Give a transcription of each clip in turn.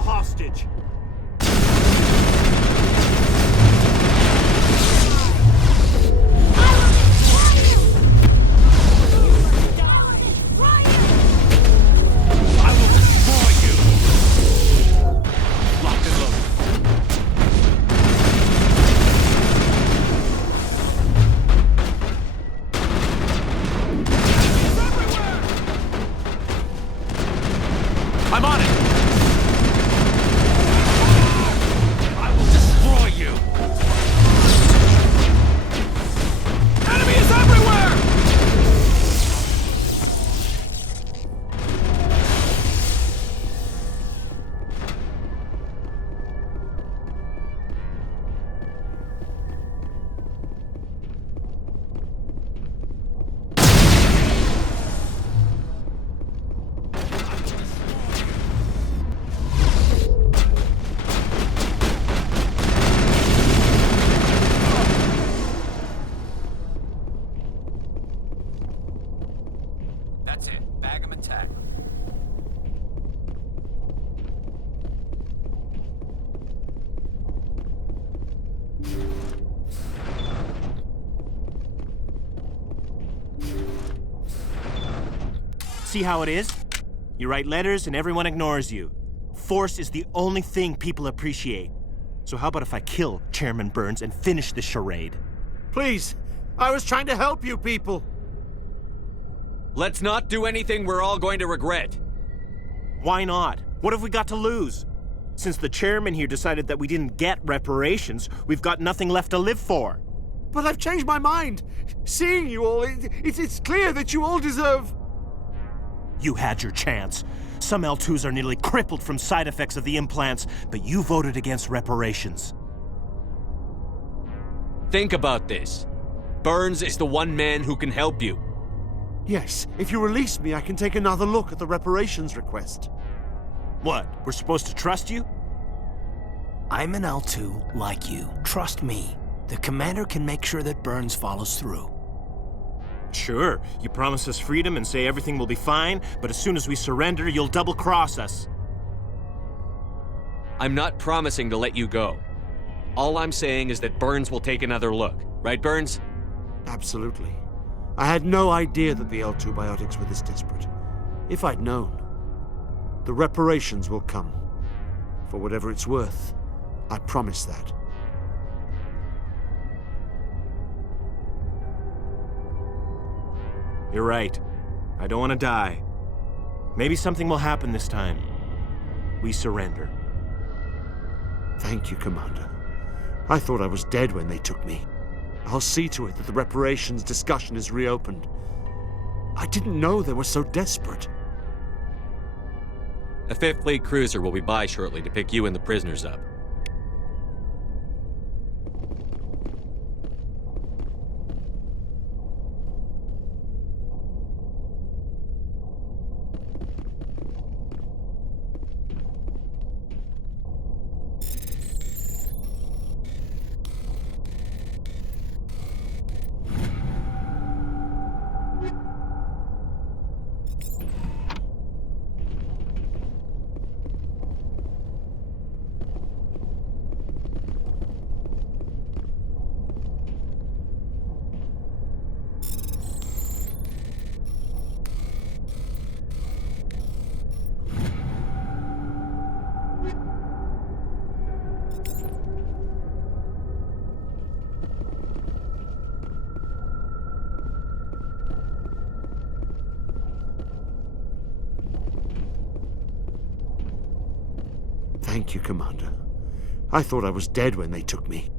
hostage. I will destroy you. Locked and loaded. I'm on it. I will destroy you. Enemy is everywhere. That's it. Bag 'em and tag 'em. See how it is? You write letters and everyone ignores you. Force is the only thing people appreciate. So how about if I kill Chairman Burns and finish this charade? Please, I was trying to help you people. Let's not do anything we're all going to regret. Why not? What have we got to lose? Since the chairman here decided that we didn't get reparations, we've got nothing left to live for. But I've changed my mind. Seeing you all, it's clear that you all deserve... You had your chance. Some L2s are nearly crippled from side effects of the implants, but you voted against reparations. Think about this. Burns is the one man who can help you. Yes, if you release me, I can take another look at the reparations request. What, we're supposed to trust you? I'm an L2 like you. Trust me. The commander can make sure that Burns follows through. Sure, you promise us freedom and say everything will be fine, but as soon as we surrender, you'll double-cross us. I'm not promising to let you go. All I'm saying is that Burns will take another look. Right, Burns? Absolutely. I had no idea that the L2 biotics were this desperate. If I'd known, the reparations will come. For whatever it's worth, I promise that. You're right. I don't want to die. Maybe something will happen this time. We surrender. Thank you, Commander. I thought I was dead when they took me. I'll see to it that the reparations discussion is reopened. I didn't know they were so desperate. A 5th Fleet cruiser will be by shortly to pick you and the prisoners up. Thank you, Commander. I thought I was dead when they took me.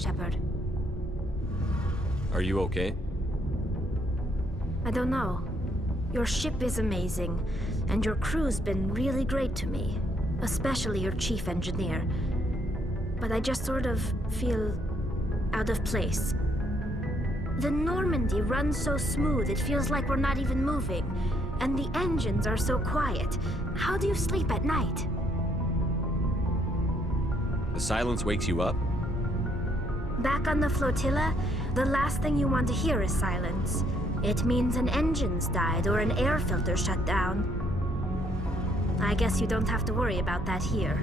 Shephard. Are you okay? I don't know. Your ship is amazing, and your crew's been really great to me, especially your chief engineer. But I just sort of feel out of place. The Normandy runs so smooth it feels like we're not even moving, and the engines are so quiet. How do you sleep at night? The silence wakes you up? Back on the flotilla, the last thing you want to hear is silence. It means an engine's died or an air filter shut down. I guess you don't have to worry about that here.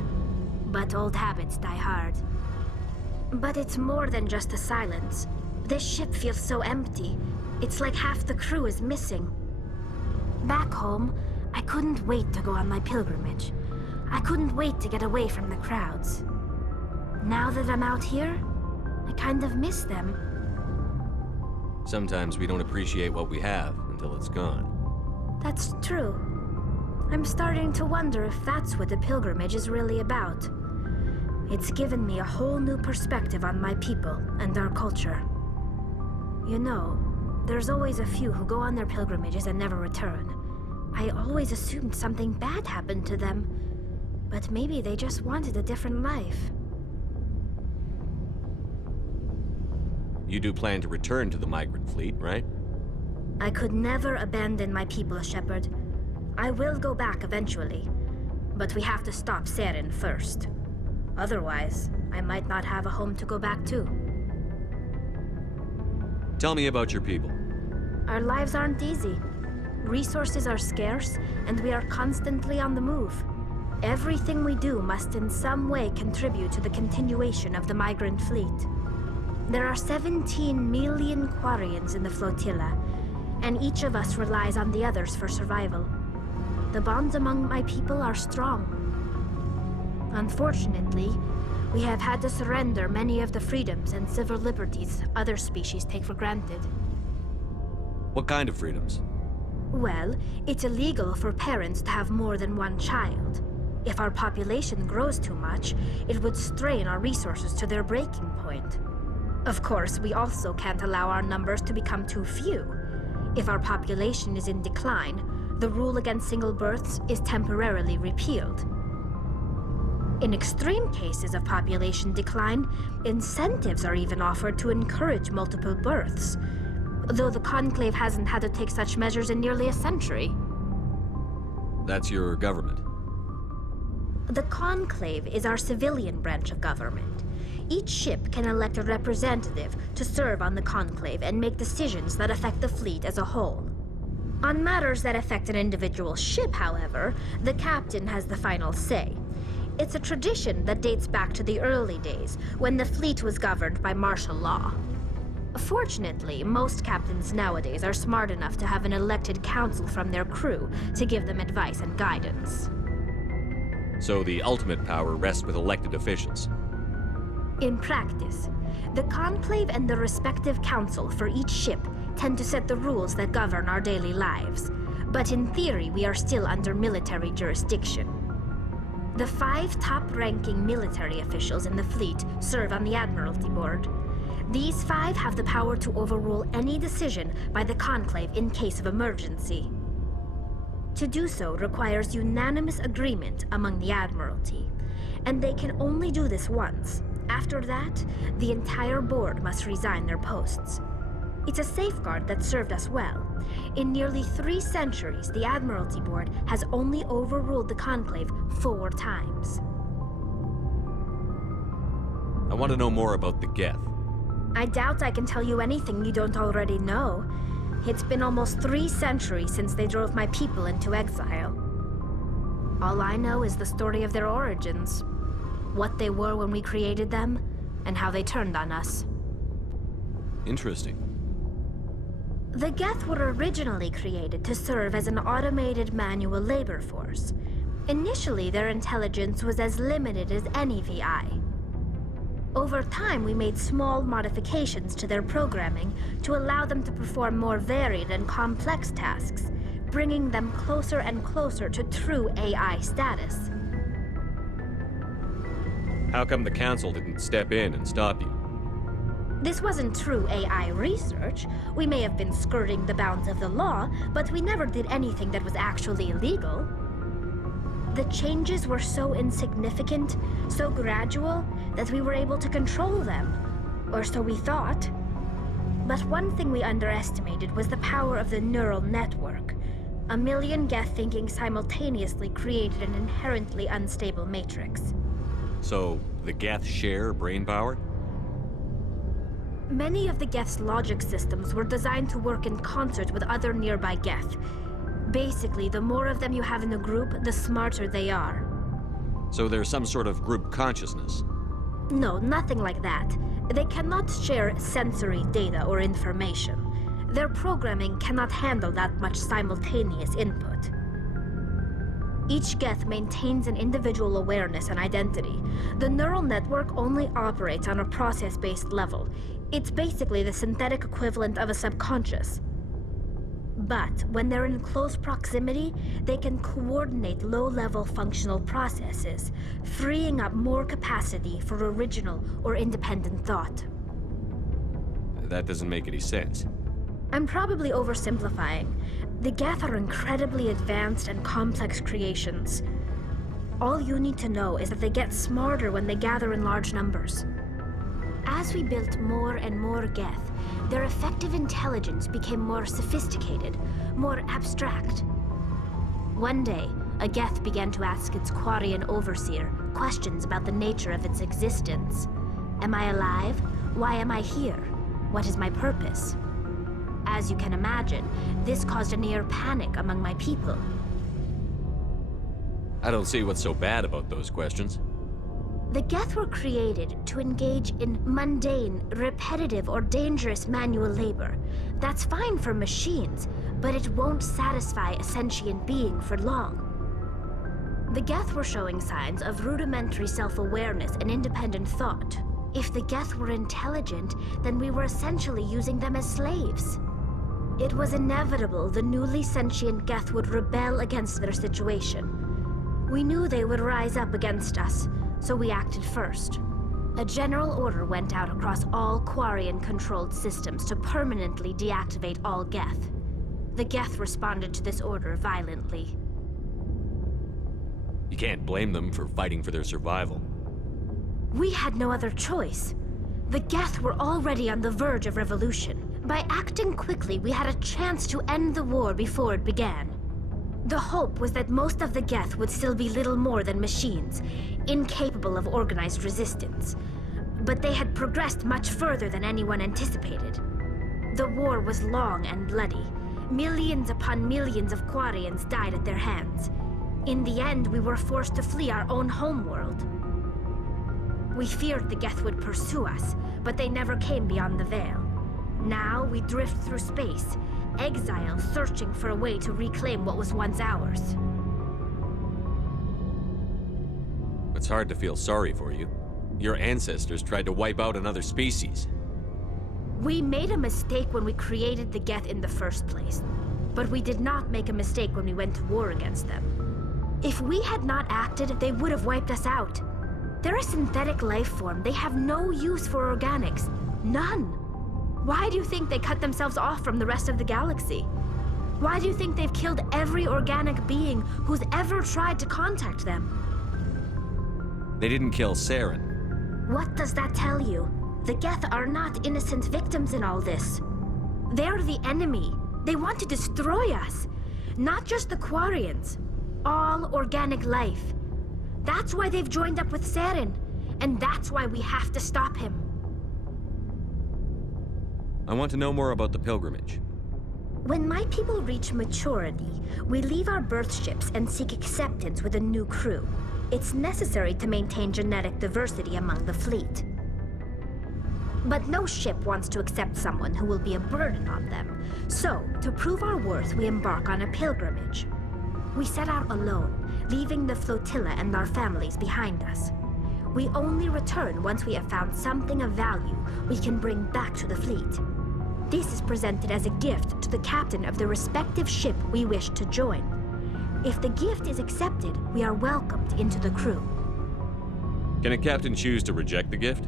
But old habits die hard. But it's more than just the silence. This ship feels so empty. It's like half the crew is missing. Back home, I couldn't wait to go on my pilgrimage. I couldn't wait to get away from the crowds. Now that I'm out here, I kind of miss them. Sometimes we don't appreciate what we have until it's gone. That's true. I'm starting to wonder if that's what the pilgrimage is really about. It's given me a whole new perspective on my people and our culture. You know, there's always a few who go on their pilgrimages and never return. I always assumed something bad happened to them, but maybe they just wanted a different life. You do plan to return to the migrant fleet, right? I could never abandon my people, Shephard. I will go back eventually, but we have to stop Saren first. Otherwise, I might not have a home to go back to. Tell me about your people. Our lives aren't easy. Resources are scarce, and we are constantly on the move. Everything we do must in some way contribute to the continuation of the migrant fleet. There are 17 million Quarians in the flotilla, and each of us relies on the others for survival. The bonds among my people are strong. Unfortunately, we have had to surrender many of the freedoms and civil liberties other species take for granted. What kind of freedoms? Well, it's illegal for parents to have more than one child. If our population grows too much, it would strain our resources to their breaking point. Of course, we also can't allow our numbers to become too few. If our population is in decline, the rule against single births is temporarily repealed. In extreme cases of population decline, incentives are even offered to encourage multiple births, though the Conclave hasn't had to take such measures in nearly a century. That's your government. The Conclave is our civilian branch of government. Each ship can elect a representative to serve on the Conclave and make decisions that affect the fleet as a whole. On matters that affect an individual ship, however, the captain has the final say. It's a tradition that dates back to the early days, when the fleet was governed by martial law. Fortunately, most captains nowadays are smart enough to have an elected council from their crew to give them advice and guidance. So the ultimate power rests with elected officials. In practice, the Conclave and the respective council for each ship tend to set the rules that govern our daily lives. But in theory, we are still under military jurisdiction. The 5 top-ranking military officials in the fleet serve on the Admiralty Board. These 5 have the power to overrule any decision by the Conclave in case of emergency. To do so requires unanimous agreement among the Admiralty, and they can only do this once. After that, the entire board must resign their posts. It's a safeguard that served us well. In nearly 3 centuries, the Admiralty Board has only overruled the Conclave 4 times. I want to know more about the Geth. I doubt I can tell you anything you don't already know. It's been almost 3 centuries since they drove my people into exile. All I know is the story of their origins. What they were when we created them, and how they turned on us. Interesting. The Geth were originally created to serve as an automated manual labor force. Initially, their intelligence was as limited as any VI. Over time, we made small modifications to their programming to allow them to perform more varied and complex tasks, bringing them closer and closer to true AI status. How come the council didn't step in and stop you? This wasn't true AI research. We may have been skirting the bounds of the law, but we never did anything that was actually illegal. The changes were so insignificant, so gradual, that we were able to control them. Or so we thought. But one thing we underestimated was the power of the neural network. A million Geth thinking simultaneously created an inherently unstable matrix. So, the Geth share brain power? Many of the Geth's logic systems were designed to work in concert with other nearby Geth. Basically, the more of them you have in a group, the smarter they are. So there's some sort of group consciousness? No, nothing like that. They cannot share sensory data or information. Their programming cannot handle that much simultaneous input. Each Geth maintains an individual awareness and identity. The neural network only operates on a process-based level. It's basically the synthetic equivalent of a subconscious. But when they're in close proximity, they can coordinate low-level functional processes, freeing up more capacity for original or independent thought. That doesn't make any sense. I'm probably oversimplifying. The Geth are incredibly advanced and complex creations. All you need to know is that they get smarter when they gather in large numbers. As we built more and more Geth, their effective intelligence became more sophisticated, more abstract. One day, a Geth began to ask its Quarian overseer questions about the nature of its existence. Am I alive? Why am I here? What is my purpose? As you can imagine, this caused a near panic among my people. I don't see what's so bad about those questions. The Geth were created to engage in mundane, repetitive, or dangerous manual labor. That's fine for machines, but it won't satisfy a sentient being for long. The Geth were showing signs of rudimentary self-awareness and independent thought. If the Geth were intelligent, then we were essentially using them as slaves. It was inevitable the newly sentient Geth would rebel against their situation. We knew they would rise up against us, so we acted first. A general order went out across all Quarian-controlled systems to permanently deactivate all Geth. The Geth responded to this order violently. You can't blame them for fighting for their survival. We had no other choice. The Geth were already on the verge of revolution. By acting quickly, we had a chance to end the war before it began. The hope was that most of the Geth would still be little more than machines, incapable of organized resistance. But they had progressed much further than anyone anticipated. The war was long and bloody. Millions upon millions of Quarians died at their hands. In the end, we were forced to flee our own homeworld. We feared the Geth would pursue us, but they never came beyond the Veil. Now we drift through space, exile searching for a way to reclaim what was once ours. It's hard to feel sorry for you. Your ancestors tried to wipe out another species. We made a mistake when we created the Geth in the first place, but we did not make a mistake when we went to war against them. If we had not acted, they would have wiped us out. They're a synthetic life form. They have no use for organics. None. Why do you think they cut themselves off from the rest of the galaxy? Why do you think they've killed every organic being who's ever tried to contact them? They didn't kill Saren. What does that tell you? The Geth are not innocent victims in all this. They're the enemy. They want to destroy us. Not just the Quarians. All organic life. That's why they've joined up with Saren. And that's why we have to stop him. I want to know more about the pilgrimage. When my people reach maturity, we leave our birth ships and seek acceptance with a new crew. It's necessary to maintain genetic diversity among the fleet. But no ship wants to accept someone who will be a burden on them. So, to prove our worth, we embark on a pilgrimage. We set out alone, leaving the flotilla and our families behind us. We only return once we have found something of value we can bring back to the fleet. This is presented as a gift to the captain of the respective ship we wish to join. If the gift is accepted, we are welcomed into the crew. Can a captain choose to reject the gift?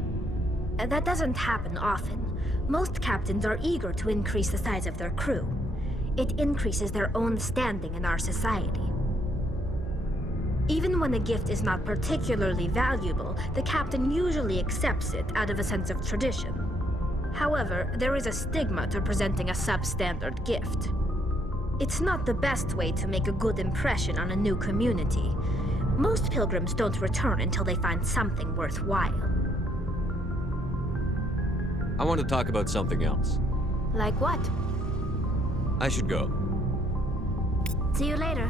That doesn't happen often. Most captains are eager to increase the size of their crew. It increases their own standing in our society. Even when a gift is not particularly valuable, the captain usually accepts it out of a sense of tradition. However, there is a stigma to presenting a substandard gift. It's not the best way to make a good impression on a new community. Most pilgrims don't return until they find something worthwhile. I want to talk about something else. Like what? I should go. See you later.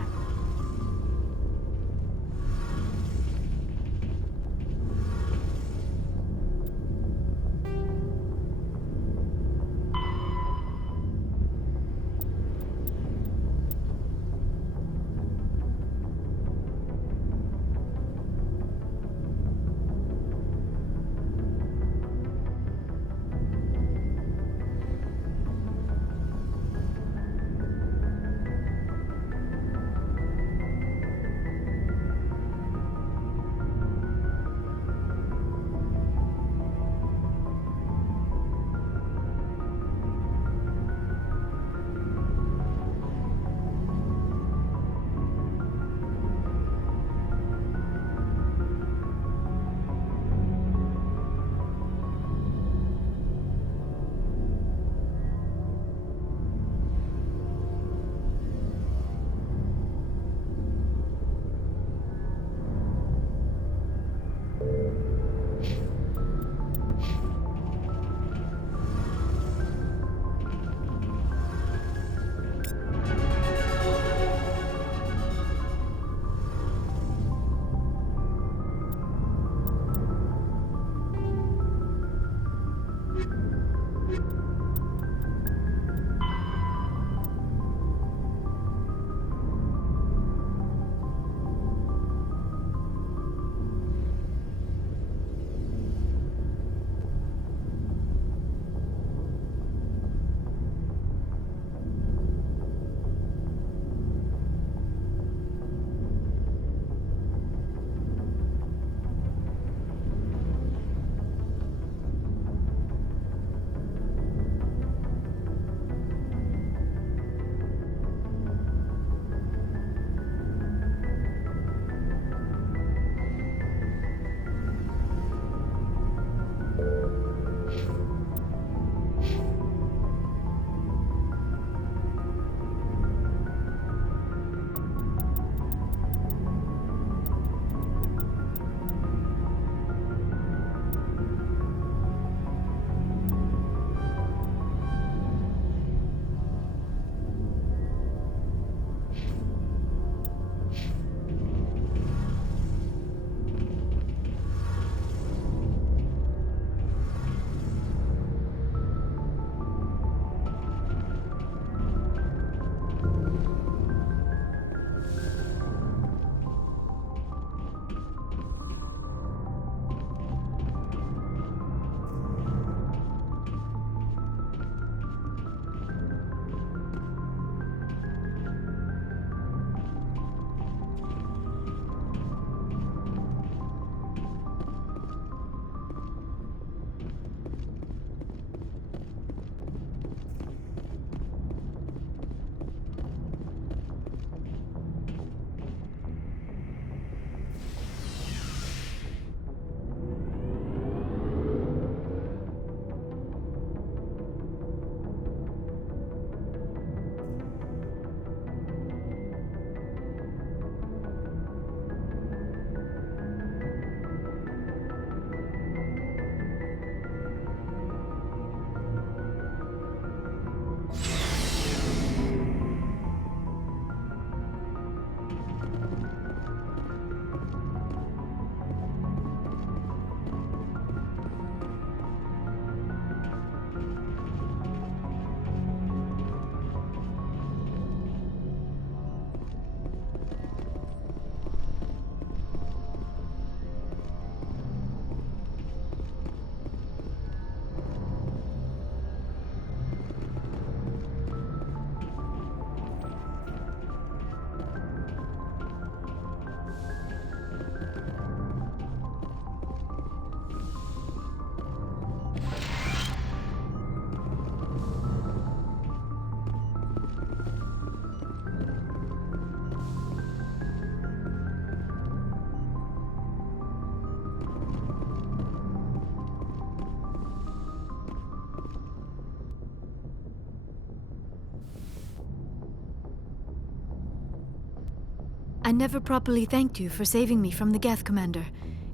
I never properly thanked you for saving me from the Geth, Commander.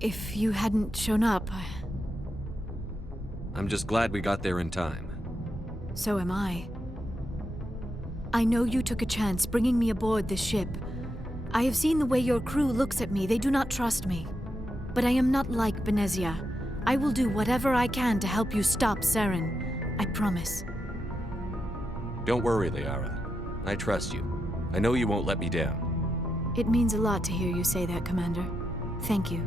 If you hadn't shown up, I'm just glad we got there in time. So am I. I know you took a chance bringing me aboard this ship. I have seen the way your crew looks at me. They do not trust me. But I am not like Benezia. I will do whatever I can to help you stop Saren. I promise. Don't worry, Liara. I trust you. I know you won't let me down. It means a lot to hear you say that, Commander. Thank you.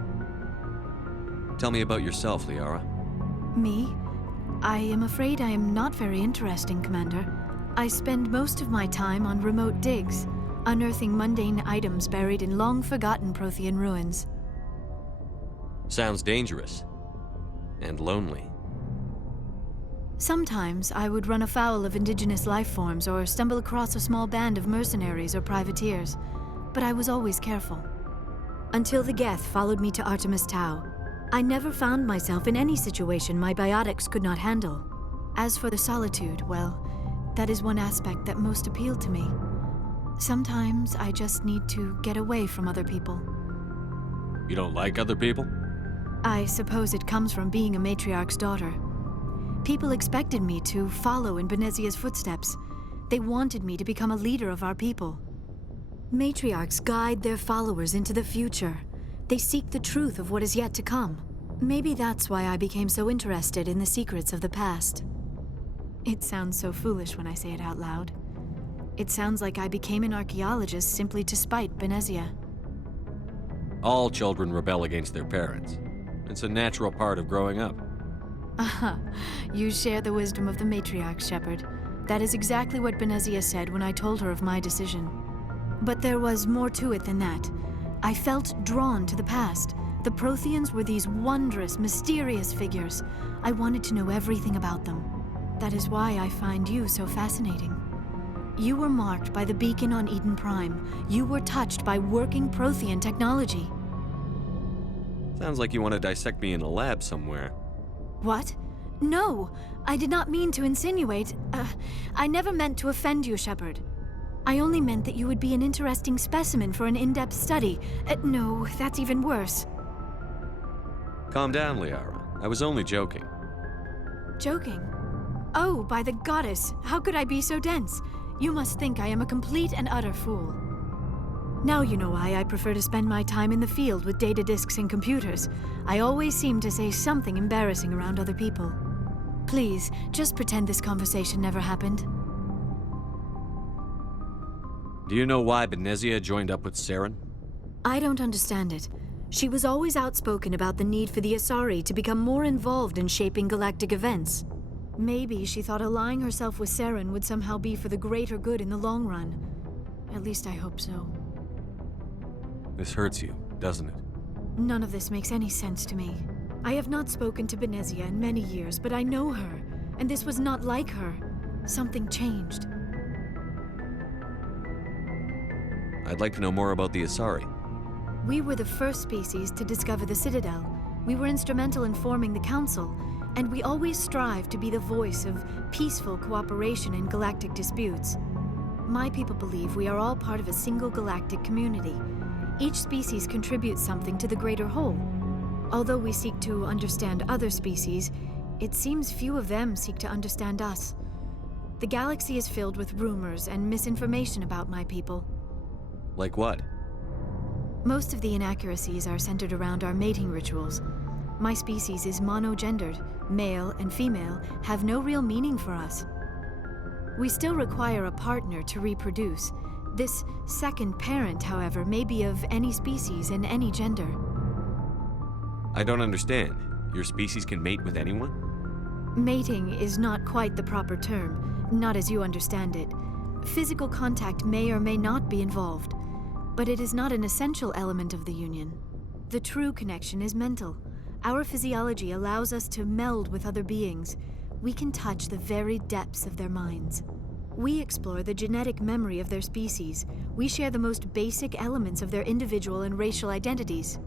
Tell me about yourself, Liara. Me? I am afraid I am not very interesting, Commander. I spend most of my time on remote digs, unearthing mundane items buried in long-forgotten Prothean ruins. Sounds dangerous. And lonely. Sometimes I would run afoul of indigenous life forms or stumble across a small band of mercenaries or privateers, but I was always careful. Until the Geth followed me to Artemis Tau, I never found myself in any situation my biotics could not handle. As for the solitude, well, that is one aspect that most appealed to me. Sometimes I just need to get away from other people. You don't like other people? I suppose it comes from being a matriarch's daughter. People expected me to follow in Benezia's footsteps. They wanted me to become a leader of our people. Matriarchs guide their followers into the future. They seek the truth of what is yet to come. Maybe that's why I became so interested in the secrets of the past. It sounds so foolish when I say it out loud. It sounds like I became an archaeologist simply to spite Benezia. All children rebel against their parents. It's a natural part of growing up. Aha, you share the wisdom of the matriarch, Shephard. That is exactly what Benezia said when I told her of my decision. But there was more to it than that. I felt drawn to the past. The Protheans were these wondrous, mysterious figures. I wanted to know everything about them. That is why I find you so fascinating. You were marked by the beacon on Eden Prime. You were touched by working Prothean technology. Sounds like you want to dissect me in a lab somewhere. What? No, I did not mean to insinuate. I never meant to offend you, Shephard. I only meant that you would be an interesting specimen for an in-depth study. No, that's even worse. Calm down, Liara. I was only joking. Joking? Oh, by the goddess, how could I be so dense? You must think I am a complete and utter fool. Now you know why I prefer to spend my time in the field with data disks and computers. I always seem to say something embarrassing around other people. Please, just pretend this conversation never happened. Do you know why Benezia joined up with Saren? I don't understand it. She was always outspoken about the need for the Asari to become more involved in shaping galactic events. Maybe she thought allying herself with Saren would somehow be for the greater good in the long run. At least I hope so. This hurts you, doesn't it? None of this makes any sense to me. I have not spoken to Benezia in many years, but I know her, and this was not like her. Something changed. I'd like to know more about the Asari. We were the first species to discover the Citadel. We were instrumental in forming the Council, and we always strive to be the voice of peaceful cooperation in galactic disputes. My people believe we are all part of a single galactic community. Each species contributes something to the greater whole. Although we seek to understand other species, it seems few of them seek to understand us. The galaxy is filled with rumors and misinformation about my people. Like what? Most of the inaccuracies are centered around our mating rituals. My species is monogendered. Male and female have no real meaning for us. We still require a partner to reproduce. This second parent, however, may be of any species and any gender. I don't understand. Your species can mate with anyone? Mating is not quite the proper term, not as you understand it. Physical contact may or may not be involved, but it is not an essential element of the union. The true connection is mental. Our physiology allows us to meld with other beings. We can touch the very depths of their minds. We explore the genetic memory of their species. We share the most basic elements of their individual and racial identities.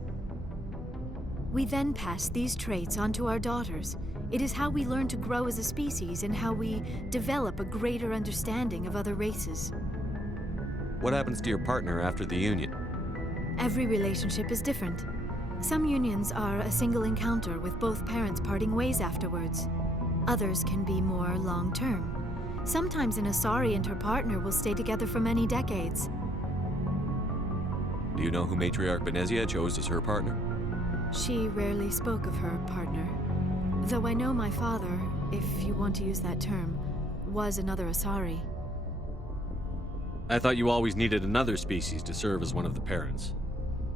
We then pass these traits on to our daughters. It is how we learn to grow as a species and how we develop a greater understanding of other races. What happens to your partner after the union? Every relationship is different. Some unions are a single encounter with both parents parting ways afterwards. Others can be more long-term. Sometimes an Asari and her partner will stay together for many decades. Do you know who Matriarch Benezia chose as her partner? She rarely spoke of her partner. Though I know my father, if you want to use that term, was another Asari. I thought you always needed another species to serve as one of the parents.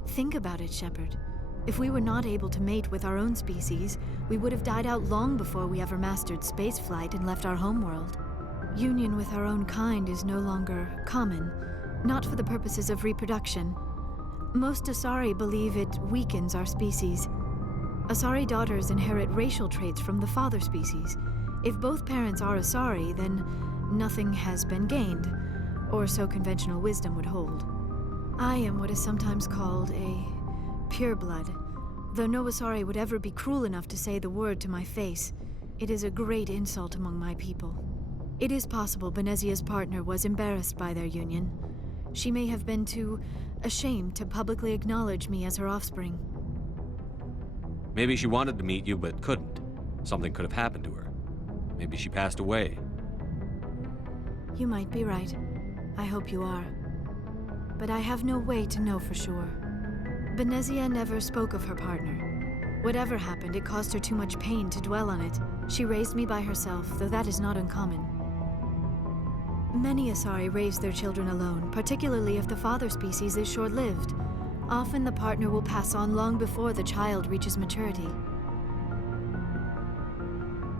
Think about it, Shephard. If we were not able to mate with our own species, we would have died out long before we ever mastered spaceflight and left our homeworld. Union with our own kind is no longer common, not for the purposes of reproduction. Most Asari believe it weakens our species. Asari daughters inherit racial traits from the father species. If both parents are Asari, then nothing has been gained, or so conventional wisdom would hold. I am what is sometimes called a pureblood. Though no Asari would ever be cruel enough to say the word to my face, it is a great insult among my people. It is possible Benezia's partner was embarrassed by their union. She may have been too ashamed to publicly acknowledge me as her offspring. Maybe she wanted to meet you but couldn't. Something could have happened to her. Maybe she passed away. You might be right. I hope you are. But I have no way to know for sure. Benezia never spoke of her partner. Whatever happened, it caused her too much pain to dwell on it. She raised me by herself, though that is not uncommon. Many Asari raise their children alone, particularly if the father species is short-lived. Often the partner will pass on long before the child reaches maturity.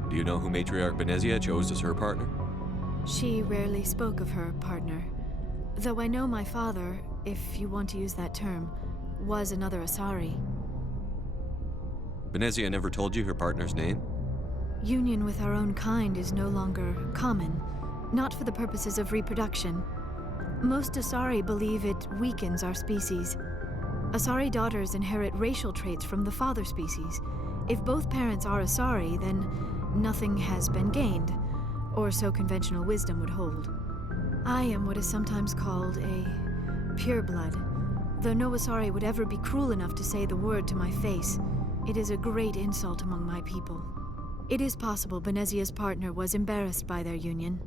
Do you know who Matriarch Benezia chose as her partner? She rarely spoke of her partner. Though I know my father, if you want to use that term, was another Asari. Benezia never told you her partner's name? Union with our own kind is no longer common, not for the purposes of reproduction. Most Asari believe it weakens our species. Asari daughters inherit racial traits from the father species. If both parents are Asari, then nothing has been gained, or so conventional wisdom would hold. I am what is sometimes called a pureblood. Though no Asari would ever be cruel enough to say the word to my face, it is a great insult among my people. It is possible Benezia's partner was embarrassed by their union.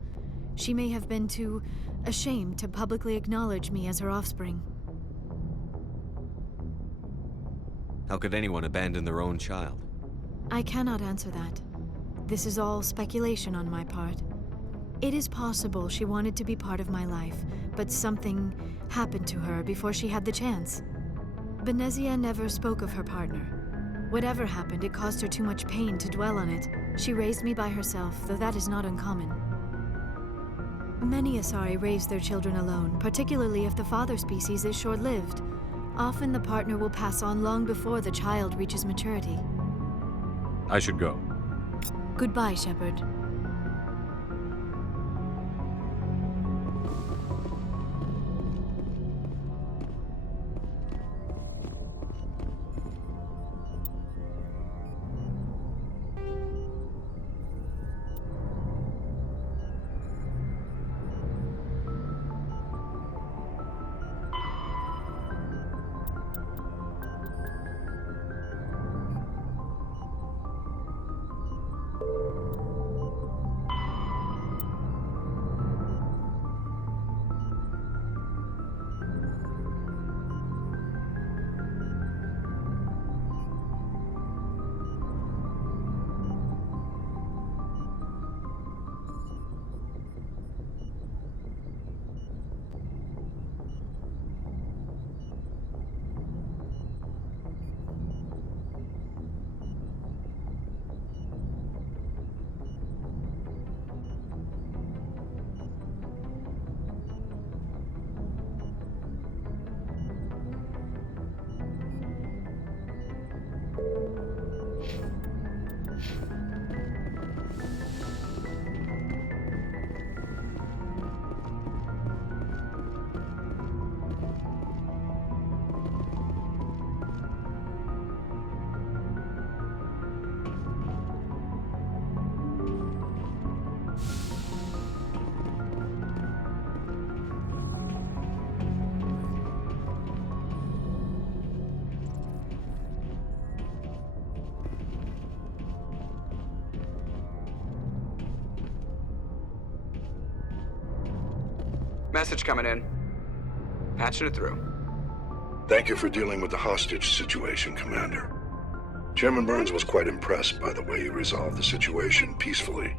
She may have been too ashamed to publicly acknowledge me as her offspring. How could anyone abandon their own child? I cannot answer that. This is all speculation on my part. It is possible she wanted to be part of my life, but something happened to her before she had the chance. Benezia never spoke of her partner. Whatever happened, it caused her too much pain to dwell on it. She raised me by herself, though that is not uncommon. Many Asari raise their children alone, particularly if the father species is short-lived. Often the partner will pass on long before the child reaches maturity. I should go. Goodbye, Shephard. Message coming in. Patching it through. Thank you for dealing with the hostage situation, Commander. Chairman Burns was quite impressed by the way you resolved the situation peacefully.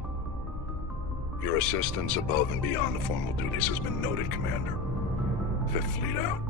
Your assistance above and beyond the formal duties has been noted, Commander. Fifth Fleet out.